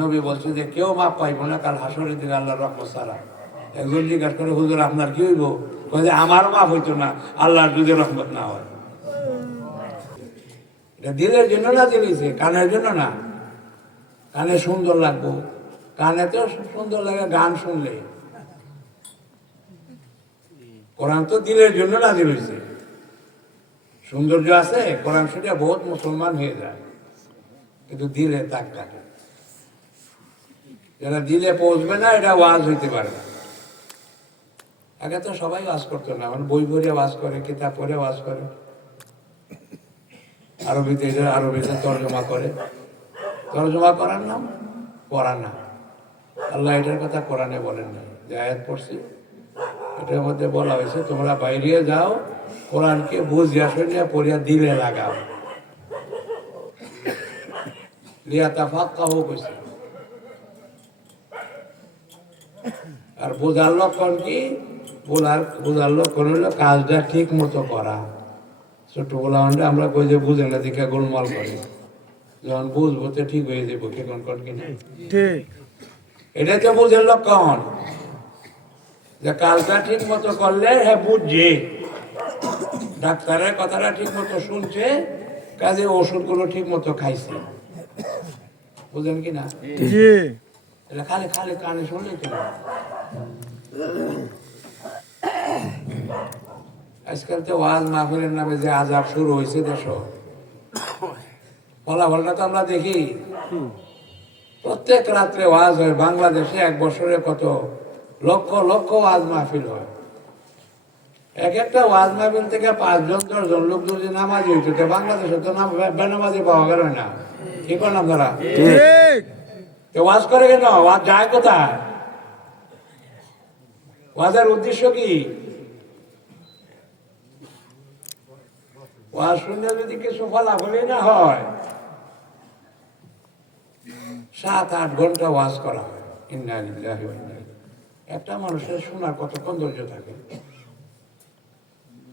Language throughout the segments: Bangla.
নবী বলছে যে, কেউ মাপ পাইব না কাল হাসরের দিন আল্লাহ রহমত সারা একজন জিজ্ঞাসা করে, হুজুর, আপনার কি হইব? যে আমারও মাপ হইতো না, আল্লাহর যদি রহমত না হয়। এটা দিলের জন্য না দিলিছে, কানের জন্য না। কানে সুন্দর লাগবো। কানে তো সুন্দর লাগে, গান শুনলে। কোরআন তো দিলের জন্য না দিলিছে সৌন্দর্য আছে, কোরআন শুনে বহুত মুসলমান হয়ে যায়। কিন্তু দিলে তাক থাকে যারা দিলে পৌঁছবে না এটা ওয়াজ হইতে পারে না। আগে তো সবাই ওয়াজ করতো না মানে বই পড়ে ওয়াজ করে, কিতাব পড়ে ওয়াজ করে। আরবিতে আরবিতে তর্জমা করে। তর্জমা করার নাম? পড়া না আল্লাহ এটার কথা কোরআনে বলেন না যে আয়াত পড়ছি, এটার মধ্যে বলা হয়েছে, তোমরা বাইরে যাও, কোরআনকে বুঝিয়া শুনিয়া পড়িয়া দিলে লাগাও। লিয়া তাফাক কাহু কইছে। আর বোঝার লক্ষণ কি? বোঝার বোঝার লক্ষণ হলো কাজটা ঠিক মতো করা। ছোট বলা আমরা কই যে বুঝে না দেখে গোলমাল করে। যখন বুঝব তো ঠিক হয়ে যাব কি কোন কোন কিনা ঠিক। এটা তো বুঝের লক্ষণ। যে কাজটা ঠিক মতো করলে হ্যাঁ বুঝছে। ডাক্তারের কথাটা ঠিক মতো শুনছে কাজে ওষুধগুলো ঠিক মতো খাইছে। বুঝলেন কি না? খালি খালি কানে শুনলে তো। আজকাল তো ওয়াজ মাহফিলের নামে যে আজাব শুরু হয়েছে দেশ ফলাফলটা তো আমরা দেখি। প্রত্যেক রাত্রে ওয়াজ হয়। বাংলাদেশে এক বছরে কত? লক্ষ লক্ষ ওয়াজ মাহফিল হয়। এক একটা ওয়াজ মাহফিল থেকে পাঁচজন দশজন লোক যদি নামাজি হইতো তো বাংলাদেশে তো নাম বেনামাজি পাওয়া গেল না। কি করলাম তারা ওয়াজ করে কেন? ওয়াজ যায় কোথায়? ওয়াজের উদ্দেশ্য কি? ওয়াজ শুনলে যদি কিছু ফলাফলই না হয়, সাত, আট ঘণ্টা ওয়াজ করা হয়। একটা মানুষের শোনার কতক্ষণ ধৈর্য থাকে?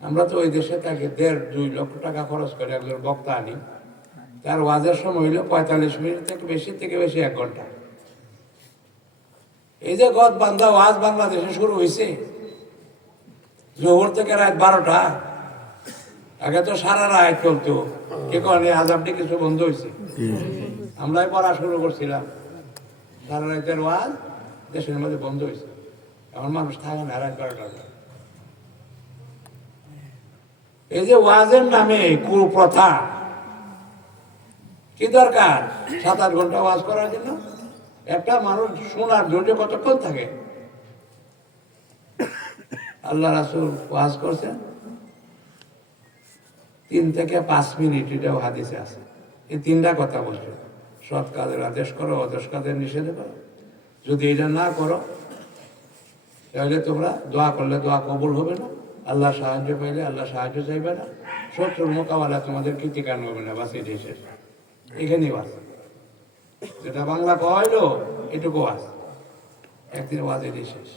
আমরা তো ওই দেশে থাকি, দেড়, দুই লক্ষ টাকা খরচ করে একজন বক্তা আনি। তার ওয়াজের সময় হইল পঁয়তাল্লিশ মিনিট থেকে বেশি থেকে বেশি এক ঘণ্টা। এই যে গদ বান্ধা ওয়াজ বাংলাদেশে শুরু হয়েছে জোহর থেকে রাত বারোটা। আগে তো সারা রাত চলতো। কে কারণে আজাবটি কিছু বন্ধ হয়েছে আমরাই পড়া শুরু করছিলাম। সারা রাতের ওয়াজ দেশের মধ্যে বন্ধ হয়েছে এখন মানুষ থাকে না রাত বারোটা এই যে ওয়াজের নামে কুপ্রথা কি দরকার? সাত আট ঘণ্টা ওয়াজ করার জন্য? একটা মানুষ শোনার ধৈর্য কতক্ষণ থাকে? আল্লাহ রাসুল ওয়াজ করছেন। তিন থেকে পাঁচ মিনিট এটাও হাদিসে আছে। এই তিনটা কথা বলছে সৎ কাজের আদেশ করো অদেশ কাজের নিষেধ করো। যদি এটা না করো, তাহলে তোমরা দোয়া করলে দোয়া কবুল হবে না। আল্লাহ সাহায্য পাইলে আল্লাহ সাহায্য চাইবে না। শত্রুর মোকাবেলা তোমাদের কৃতিকান হবে না। বাস এটাই শেষ। এখানেই বাস। যেটা বাংলা কইলো এটুকু আস একদিন ওয়াজ এটাই শেষ।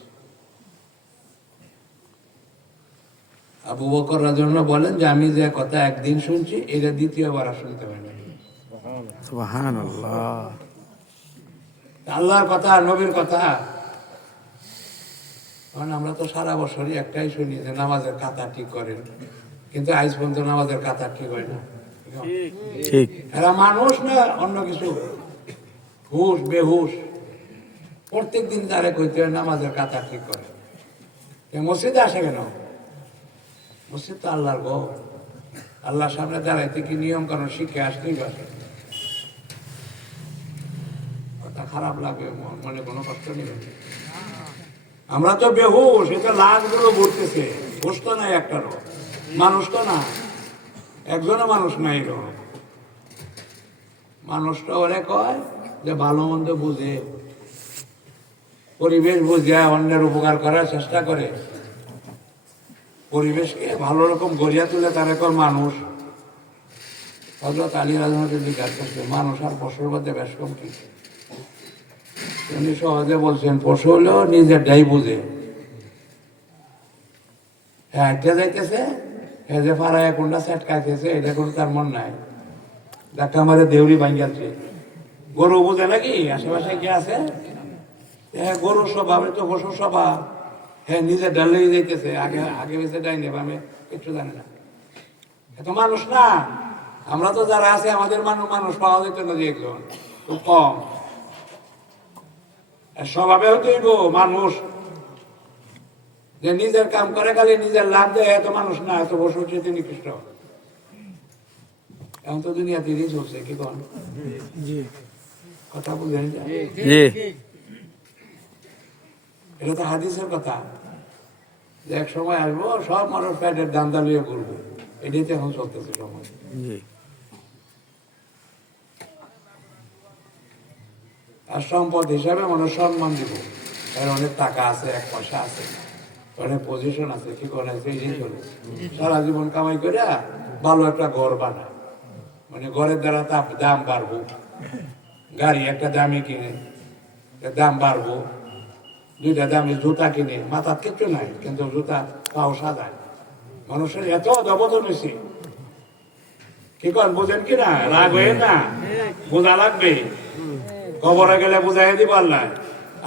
আবু বকর রাজন বলেন যে আমি যে কথা একদিন শুনছি এটা দ্বিতীয়বার আর শুনতে পারি আল্লাহর কথা নবীর কথা। কারণ আমরা তো সারা বছরই একটাই শুনি যে নামাজের কাতা ঠিক করেন। কিন্তু আজ পর্যন্ত নামাজের কাতা ঠিক হয় না। ঠিক। এরা মানুষ না অন্য কিছু। হুশ, বেহুশ। প্রত্যেক দিন তারে কইতে হয়, নামাজের কাতা ঠিক করে? মসজিদে আসে কেন? মসজিদ তো আল্লাহর গো আল্লাহর সামনে দাঁড়াইতে কি নিয়ম কারণ শিখে আসতেই পারে। খারাপ লাগে, ম- মনে কোনো কষ্ট নেই। আমরা তো বেহুশ এটা লাশগুলো ঘুরতেছে হুশ তো নাই একটারও মানুষ তো না একজনও মানুষ নাই মানুষটা ওরে কয় যে ভালো মন্দ বুঝে, পরিবেশ বুঝে, অন্যের উপকার করার চেষ্টা করে। পরিবেশকে ভালো রকম গড়িয়া তুলে তার কর মানুষ। হজরত আলী রাজনীতি জিজ্ঞাসা করছে, মানুষ আর পশুর মধ্যে বেশ কম কি উনি সহজে বলছেন পশু হলেও নিজেরটাই বুঝে। হ্যাঁ যাইতেছে? হ্যাঁ যে ফারায় কোনটা সেট খাইতেছে, এটা কোনো তার মন নাই। ডাক্তার আমাদের দেউরি ভাঙ্গাচ্ছে গরু বোঝে নাকি? আশেপাশে কি আছে? হ্যাঁ গরু স্বভাব তো পশু স্বভাব। হ্যাঁ নিজে ডালে যাইতেছে। আগে আগে বেঁচে ডাইনি আমি কিচ্ছু জানি না। এত মানুষ না। আমরা তো যারা আছে, আমাদের মানুষ মানুষ পাওয়া যেত না যে একজন। খুব কম। আর স্বভাবেও তৈব মানুষ। যে নিজের কাম করে, খালি নিজের লাভ দেয় এত মানুষ না এত বসে উঠছে নিকৃষ্ট। এখন তো দুনিয়া দিনই চলছে, কি কন? কথা বুঝলেন জি এটা তো হাদিসের কথা। যে এক সময় আসব সব মানুষ প্যাটের দাম দামিয়ে করব এটাই তো এখন চলতেছে সময় আর সম্পদ হিসাবে মানুষ সম্মান দিব। এর অনেক টাকা আছে এক পয়সা আছে। অনেক পজিশন আছে কি করে আছে এই করে সারা জীবন কামাই করে ভালো একটা ঘর বানায় মানে ঘরের দ্বারা তাপ দাম বাড়বো। গাড়ি, একটা দামে কিনে দাম বাড়বো, দুইটা দামি জুতা কিনে, মাথার কিচ্ছু নাই, কিন্তু জুতা পাও সাদায় মানুষের এত দবদন হয়েছে। কি কর বুঝেন কি না? রাগ হয়ে না? বোঝা লাগবে? কবরে গেলে বুঝাই দিব না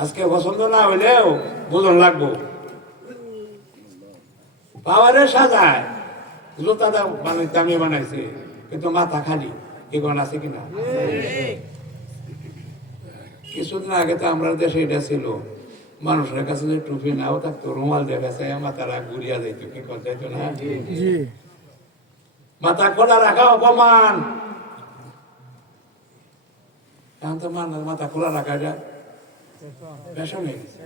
আজকে পছন্দ না হইলেও বুঝন লাগবো। পাওয়ারে সাজায়। জুতা দাম মানে দামি বানাইছে, কিন্তু মাথা খালি। কি কোন, আছে কিনা কিছুদিন আগে তো আমরা দেশে এটা ছিল। মানুষের কাছে যে টুপি নাও থাকতো রুমাল দেখাছে মাথারা ঘুরিয়া যাইতো কি করতে যাইতো না? মাথা খোলা রাখা অপমান। এখন তো মানুষ মাথা খোলা রাখা যায়। ফ্যাশন হয়ে গেছে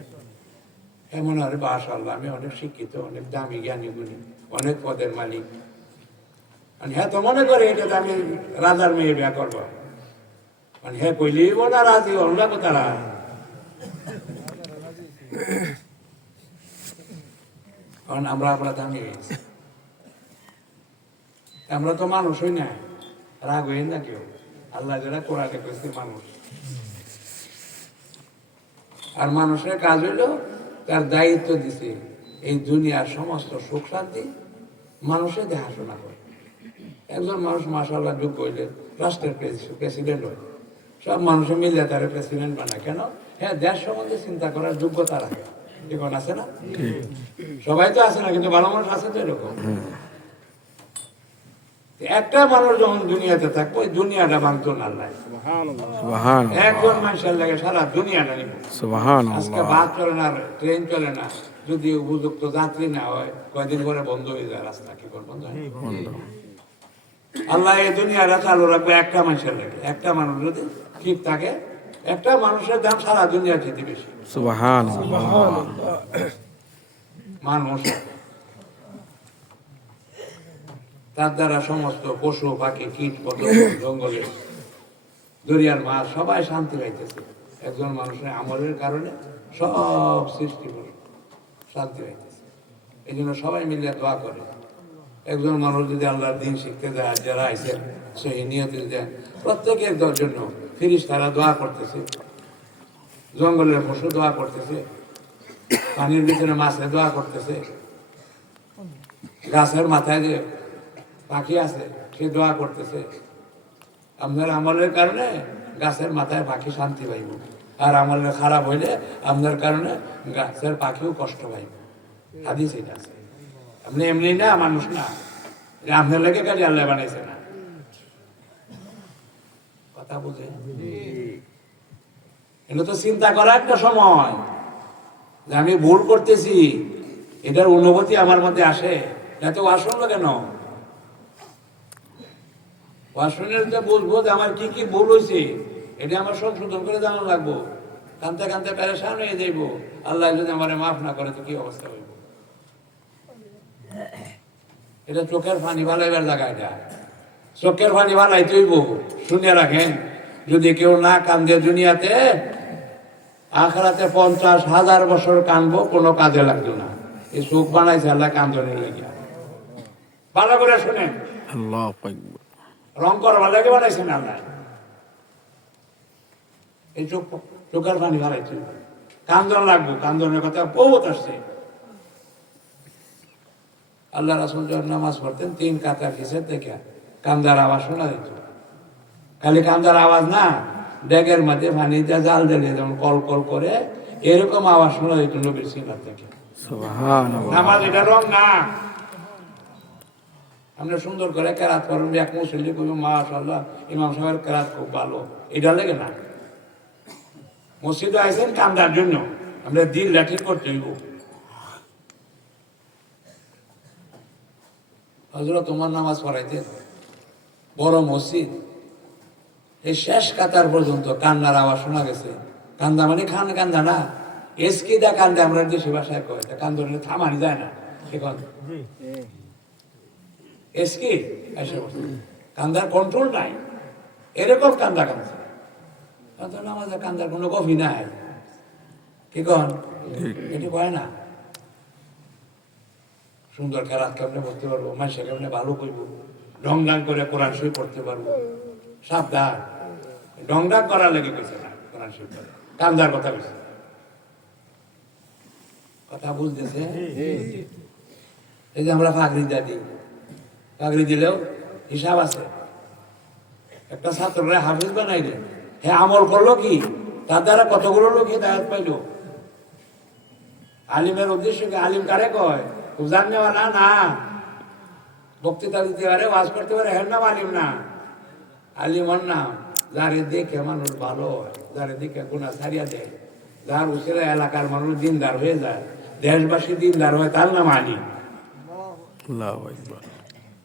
এমন আর বাসাল্লাহ আমি অনেক শিক্ষিত অনেক দামি জ্ঞানী গুণী অনেক পদের মালিক। মানে হ্যাঁ তো মনে করে এটা আমি রাজার মেয়ে বিয়া করব। মানে হ্যাঁ কইলেই না রাজি কারণ আমরা আমরা দামি আমরা তো মানুষ হই না। রাগ হই না কেউ। আল্লাহ যারা কোরআনে মানুষ। আর মানুষের কাজ হইল তার দায়িত্ব দিছে এই দুনিয়ার সমস্ত সুখ শান্তি মানুষের দেখাশোনা করে। একজন মানুষ মাসাল্লাহ যোগ্য হইলে রাষ্ট্রের প্রেসিডেন্ট হয়। সব মানুষে মিলে তার প্রেসিডেন্ট বানায়। কেন? হ্যাঁ দেশ সম্বন্ধে চিন্তা করার যোগ্যতা রাখে। এখন আছে না? সবাই তো আছে না কিন্তু ভালো মানুষ আছে তো এরকম। একটা মানুষ যখন দুনিয়াতে থাকব ওই দুনিয়াটা ভাঙতো না একজন মানুষের লাগে সারা দুনিয়াটা নিব। আজকে বাস চলে না ট্রেন চলে না যদি উপযুক্ত যাত্রী না হয় কয়দিন পরে বন্ধ হয়ে যায় রাস্তা কি করে বন্ধ। আল্লাহ এই দুনিয়াটা চালু রাখবে একটা মানুষের লাগে। একটা মানুষ যদি ঠিক থাকে। একটা মানুষের দাম সারা দুনিয়া বেশি। মানুষ। তার দ্বারা সমস্ত পশু পাখি কীট পতঙ্গ জঙ্গলে দরিয়ার মাছ সবাই শান্তি পাইতেছে। একজন মানুষের আমলের কারণে সব সৃষ্টি করে শান্তি পাইতেছে। এই জন্য সবাই মিলে দোয়া করে। একজন মানুষ যদি আল্লাহর দিন শিখতে যায় যারা আইসেন সেই নিয়তি দেন। প্রত্যেকের জন্য ফিরিস তারা দোয়া করতেছে। জঙ্গলের পশু দোয়া করতেছে। পানির ভিতরে মাছে দোয়া করতেছে। গাছের মাথায় যে পাখি আছে, সে দোয়া করতেছে। আপনার আমলের কারণে গাছের মাথায় পাখি শান্তি পাইব। আর আমলের খারাপ হইলে আপনার কারণে গাছের পাখিও কষ্ট পাইব। হাদিস এটা আছে। আপনি এমনি না, মানুষ না। আপনার লেগে কাজে আল্লাহ বানাইছে না। কথা বুঝে এটা তো চিন্তা করা একটা সময়। যে আমি ভুল করতেছি, এটার অনুভূতি আমার মধ্যে আসে। এত আসলো কেন? ওয়াশরুমের যে বুঝব যে আমার কি কি ভুল হয়েছে এটা আমার সংশোধন করে জানা লাগবো। কানতে কানতে প্যারেশান হয়ে যাইব। আল্লাহ যদি আমার মাফ না করে, তো কি অবস্থা হইব? এটা চোখের পানি ভালাইবার জায়গা এটা। চোখের পানি ভালাই তৈব শুনে রাখেন যদি কেউ না কান্দে দুনিয়াতে আখরাতে পঞ্চাশ হাজার বছর কানবো কোনো কাজে লাগতো না। এই চোখ বানাইছে আল্লাহ কান্দনের লেগে ভালো করে শুনেন। রং করবার লাগে বানাইছেন আল্লাহ? এই চোখ চোখের পানি বাড়াইছে কান্দন লাগবো কান্দনের কথা বহুত আসছে। আল্লাহ রাসুল যখন নামাজ পড়তেন তিন কাতার কিসের দেখে কান্দার আওয়াজ শোনা যেত খালি কান্দার আওয়াজ না ড্যাগের মাঝে পানিতে জাল দিলে যেমন কল কল করে এরকম আওয়াজ শোনা যেত নবীর সিনার থেকে। নামাজ এটা রং না। আমরা সুন্দর করে কেরাত করেন এক মুসল্লি কবি মাশাল্লাহ ইমাম সাহেবের কেরাত খুব ভালো। এটা লেগে না। মসজিদে আইসেন কান্দার জন্য। আমরা দিল লাঠি করতে হইব। হজরত তোমার নামাজ পড়াইতে বড় মসজিদ। এই শেষ কাতার পর্যন্ত কান্নার আওয়াজ শোনা গেছে। কান্দা মানে খান, কান্দা না। এসকি দা কান্দে, আমরা দেশি ভাষায় কয়। তা কান্দ হলে থামানি যায় না, এখন। এসকি? কান্দার কন্ট্রোল নাই। এরকম কান্দা কান্দা কান্দা নামাজের কান্দার কোনো কফি নাই। কি কন? এটি কয় না? সুন্দর খেলাত কেমনে পড়তে পারব মাসে কেমনে ভালো করব? ডং ডাং করে কোরআন শরীফ পড়তে পারব। সাবধান। ডং ডাং করার লেগে কইছে না, কোরআন শরীফ কান্দার কথা কইছে। কথা বুঝতেছে এই যে আমরা ফাগরি দাদি ফাগরি দিলেও হিসাব আছে। একটা ছাত্ররা হাফিজ বানাইলে হ্যাঁ আমল করল কি? তার দ্বারা কতগুলো লোক হেদায়ত পাইলো? আলিমের উদ্দেশ্য কি? আলিম কারে কয়? উজান নেওয়া না না। বক্তৃতা দিতে পারে ওয়াজ করতে পারে হের নাম আলিম না? আলিম ওর নাম যারে দেখে মানুষ ভালো হয় যারে দেখে গুণা সারিয়া দেয়। যার উচিরা এলাকার মানুষ দিনদার হয়ে যায় দেশবাসী দিনদার হয় তার নাম আলিম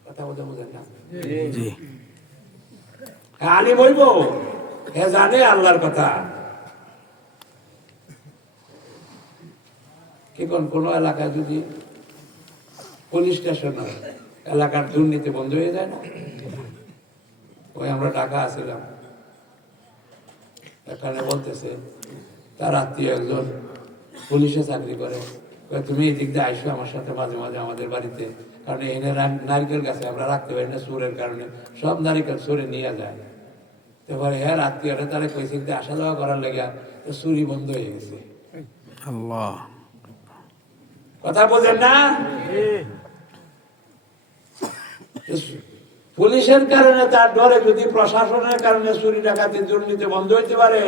কথা বলতে বোঝেন না? জি। হ্যাঁ, আলিম হইব হে জানে আল্লাহর কথা। কি কোন কোন এলাকায় যদি পুলিশ স্টেশন হয়, এলাকার দুর্নীতি বন্ধ হয়ে যায় না? ওই আমরা টাকা আসছিলাম এখানে বলতেছে তার আত্মীয় একজন পুলিশে চাকরি করে। তুমি এই দিক দিয়ে আইসো আমার সাথে মাঝে মাঝে আমাদের বাড়িতে। কারণ এখানে রা- নারকেল গাছে আমরা রাখতে পারি না সুরের কারণে। সব নারিকেল সুরে নিয়ে যায়। এবারে হ্যাঁ আত্মীয়রা তারা কইছে যে আসা যাওয়া করার লেগে তো চুরি বন্ধ হয়ে গেছে। আল্লাহ। কথা বোঝেন না? পুলিশের কারণে তার ডরে যদি প্রশাসনের কারণে চুরি ডাকাতি দুর্নীতি বন্ধ হইতে পারে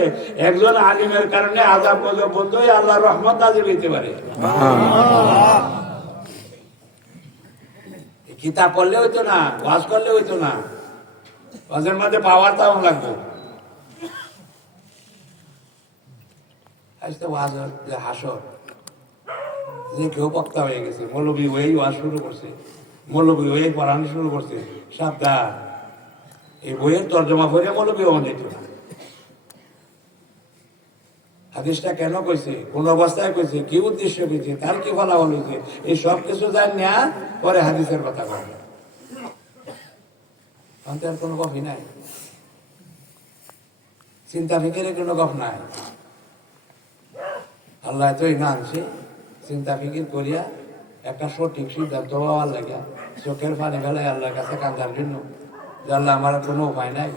একজন আলিমের কারণে আজাব গজব বন্ধ হয়ে আল্লাহ রহমত নাজিল হইতে পারে। কিতাব পড়লে হইতো না ওয়াজ করলে হইতো না। ওয়াজের মধ্যে পাওয়ার তাও লাগবে। আজকে ওয়াজ যে হাসর। যে কেউ বক্তা হয়ে গেছে মৌলবী ওই ওয়াজ শুরু করছে। মৌলবী হয়েই পড়ানো শুরু করছে। সাবধান। এই বইয়ের তর্জমা করে মৌলবী হওয়া যেত না। হাদিসটা কেন কইছে? কোন অবস্থায় কইছে? কি উদ্দেশ্য কইছে? তার কি ফলাফল হয়েছে এই সব কিছু জান না পরে হাদিসের কথা বলে আর কোনো কফি নাই। চিন্তা ফিকিরে কোনো গপ নাই। আল্লাহ তো না আনছে চিন্তা ফিকির করিয়া একটা সঠিক সিদ্ধান্ত হওয়ার লাগে, চোখের পানি ফেলে আল্লাহর কাছে কান্দার জন্য যে আল্লাহ আমার কোনো উপায় নাই।